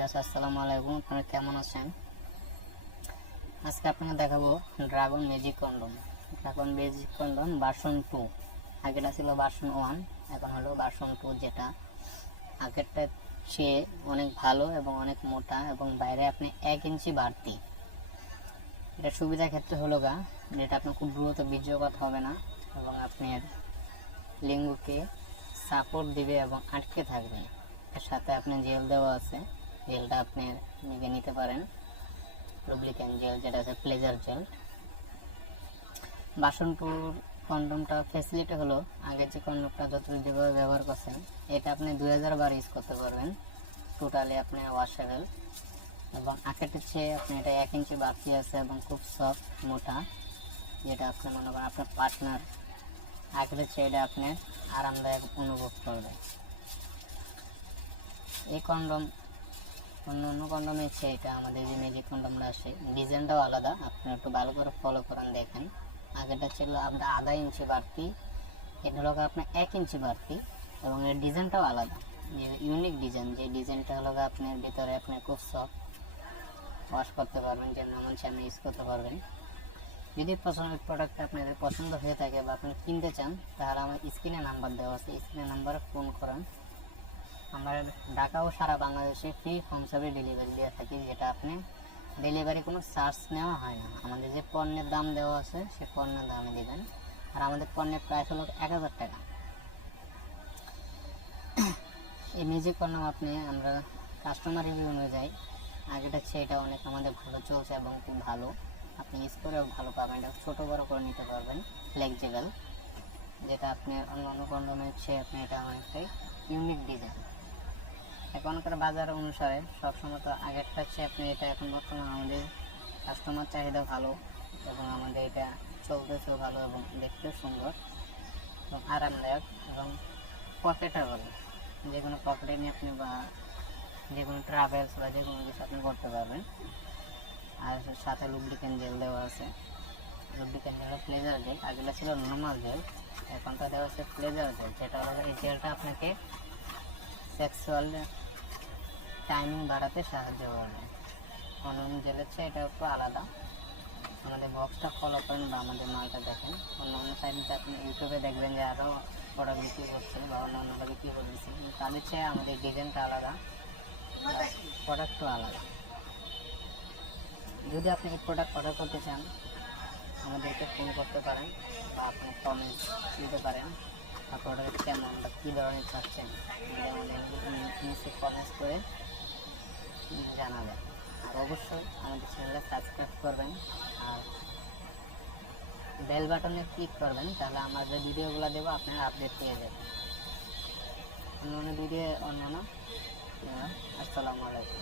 Viewers আসসালামু আলাইকুম, আপনারা কেমন আছেন? আজকে আপনাকে দেখাবো ড্রাগন ম্যাজিক কন্ডম ভার্সন 2। আগেটা ছিল ভার্সন 1, এখন হলো ভার্সন 2, যেটা আগেরটা চেয়ে অনেক ভালো এবং অনেক মোটা এবং বাইরে আপনি 1 ইঞ্চি বাড়তি। এটা সুবিধার ক্ষেত্রে হলো যেটা আপনার খুব দ্রুত বীর্যপাত হবে না এবং আপনার লিঙ্গকে সাপোর্ট দিবে এবং আটকে থাকবে। এর সাথে আপনার জেল দেওয়া আছে, জেলটা আপনি নিজে নিতে পারেন, লুব্রিক্যান্ট জেল যেটা আছে প্লেজার জেল। ভার্সন 2 কন্ডমটা ফ্যাসিলিটি হলো আগের যে কন্ডমটা যেভাবে ব্যবহার করছেন এটা আপনি 2000 বার ইউজ করতে পারবেন, টোটালি আপনার ওয়াশেবল। এবং আগেরটার চেয়ে আপনি এটা 1 ইঞ্চি বাড়তি আছে এবং খুব সফট মোটা, যেটা আপনি মনে করেন আপনার পার্টনার আগের চেয়ে এটা আপনার আরামদায়ক অনুভব করবে। এই কন্ডম অন্য কন্ডমের চেয়ে এটা আমাদের যে ম্যাজিক কন্ডমটা আসে ডিজাইনটাও আলাদা, আপনারা একটু ভালো করে ফলো করেন দেখেন। আগেরটা ছিল আপনার আধা ইঞ্চি বাড়তি, এটা হলো আপনার 1 ইঞ্চি বাড়তি এবং এর ডিজাইনটাও আলাদা, ইউনিক ডিজাইন। যে ডিজাইনটা হলো আপনার ভিতরে আপনি খুব সফট ওয়াশ করতে পারবেন, যেন এমন আপনি ইউজ করতে পারবেন। যদি প্রোডাক্টটা আপনাদের পছন্দ হয়ে থাকে বা আপনি কিনতে চান, তাহলে আমার স্ক্রিনে নাম্বার দেওয়া আছে, স্ক্রিনে নাম্বারে ফোন করেন। আমরা ঢাকা ও সারা বাংলাদেশে ফ্রি হোম সার্ভিস ডেলিভারি দিয়ে থাকি, যেটা আপনি ডেলিভারি কোনো চার্জ নেওয়া হয় না। আমাদের যে পণ্যের দাম দেওয়া আছে সে পণ্যের দামে দেবেন, আর আমাদের পণ্যের প্রাইস হলো 1000 টাকা। এই ম্যাজিক কন্ডম আপনি আমরা কাস্টমার রিভিউ অনুযায়ী আগেটা চেয়ে এটা অনেক আমাদের ভালো চলছে এবং খুব ভালো, আপনি ইউজ করেও ভালো পাবেন। এটা ছোটো বড়ো করে নিতে পারবেন, ফ্লেক্সিবল, যেটা আপনার অন্য কন্ডমের চেয়ে আপনি এটা অনেকটাই ইউনিক ডিজাইন। এখনকার বাজার অনুসারে সবসময় তো আগেরটা চেয়ে আপনি এটা এখন বর্তমানে আমাদের কাস্টমার চাহিদা ভালো এবং আমাদের এটা চলতেছেও ভালো এবং দেখতেও সুন্দর এবং আরামদায়ক এবং পকেটেবল। যে কোনো পকেটে নিয়ে আপনি বা যে কোনো ট্রাভেলস বা যে কোনো কিছু আপনি করতে পারবেন। আর সাথে লুব্রিক্যান্ট জেল দেওয়া আছে, লুব্রিক্যান্ট জেল প্লেজার জেল, আগেটা ছিল নর্মাল জেল, এখনটা দেওয়া আছে প্লেজার জেল, যেটা হলো এই জেলটা আপনাকে সেক্সুয়াল টাইমিং বাড়াতে সাহায্য করবে। অন্য জেলের চেয়ে এটা একটু আলাদা। আমাদের বক্সটা ফলো করেন বা আমাদের মালটা দেখেন। অন্য সাইডে আপনি ইউটিউবে দেখবেন যে আরও প্রোডাক্ট বিক্রি করছে বা অন্যরা বিক্রি করতেছে, কিন্তু তাদের চেয়ে আমাদের ডিজাইনটা আলাদা, প্রোডাক্টও আলাদা। যদি আপনি এই প্রোডাক্ট অর্ডার করতে চান আমাদেরকে ফোন করতে পারেন বা আপনি কমেন্ট দিতে পারেন বা প্রোডাক্ট কেমন বা কী ধরনের চাচ্ছেন আমাদের নিচে কমেন্টস করে জানাবেন। আর অবশ্যই আমাদের চ্যানেলে সাবস্ক্রাইব করবেন আর বেল বাটনে ক্লিক করবেন, তাহলে আমরা যে ভিডিওগুলো দেবো আপনারা আপডেট পেয়ে যাবেন। অন্যান্য ভিডিও অন্যান্য। আসসালামু আলাইকুম।